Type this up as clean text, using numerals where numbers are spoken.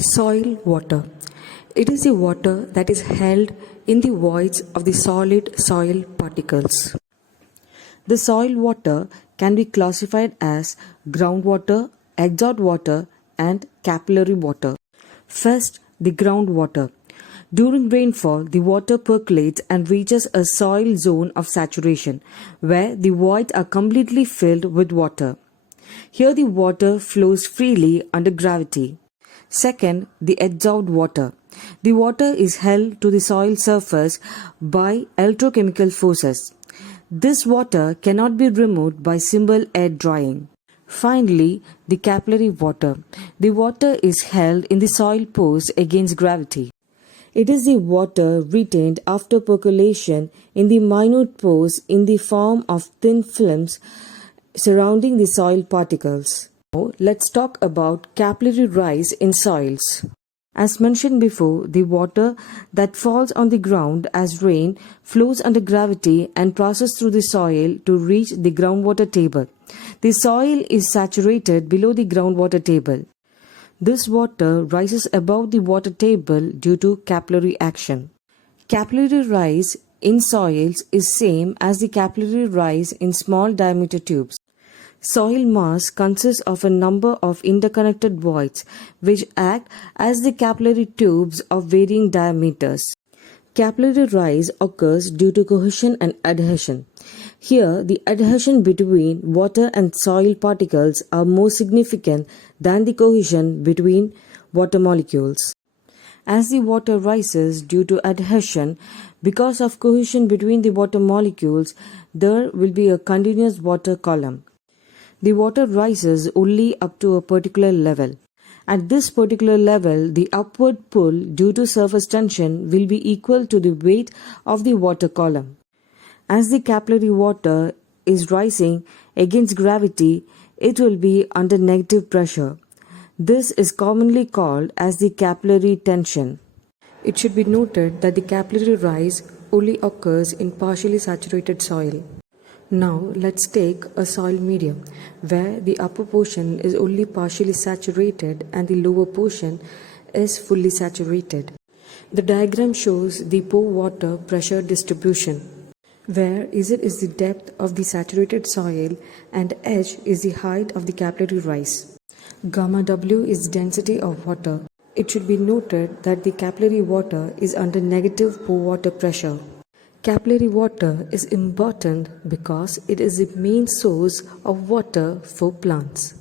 Soil water. It is the water that is held in the voids of the solid soil particles. The soil water can be classified as groundwater, exhaust water, and capillary water. First, the groundwater. During rainfall, the water percolates and reaches a soil zone of saturation, where the voids are completely filled with water. Here the water flows freely under gravity. Second, the exhaust water. The water is held to the soil surface by electrochemical forces. This water cannot be removed by simple air drying. Finally, the capillary water. The water is held in the soil pores against gravity. It is the water retained after percolation in the minute pores in the form of thin films surrounding the soil particles. Now, let's talk about capillary rise in soils. As mentioned before, the water that falls on the ground as rain flows under gravity and passes through the soil to reach the groundwater table. The soil is saturated below the groundwater table. This water rises above the water table due to capillary action. Capillary rise in soils is same as the capillary rise in small diameter tubes. Soil mass consists of a number of interconnected voids which act as the capillary tubes of varying diameters. Capillary rise occurs due to cohesion and adhesion. Here, the adhesion between water and soil particles are more significant than the cohesion between water molecules. As the water rises due to adhesion, because of cohesion between the water molecules, there will be a continuous water column. The water rises only up to a particular level. At this particular level, the upward pull due to surface tension will be equal to the weight of the water column. As the capillary water is rising against gravity, it will be under negative pressure. This is commonly called as the capillary tension. It should be noted that the capillary rise only occurs in partially saturated soil. Now let's take a soil medium where the upper portion is only partially saturated and the lower portion is fully saturated. The diagram shows the pore water pressure distribution, where Z is the depth of the saturated soil and H is the height of the capillary rise. Gamma W is density of water. It should be noted that the capillary water is under negative pore water pressure. Capillary water is important because it is the main source of water for plants.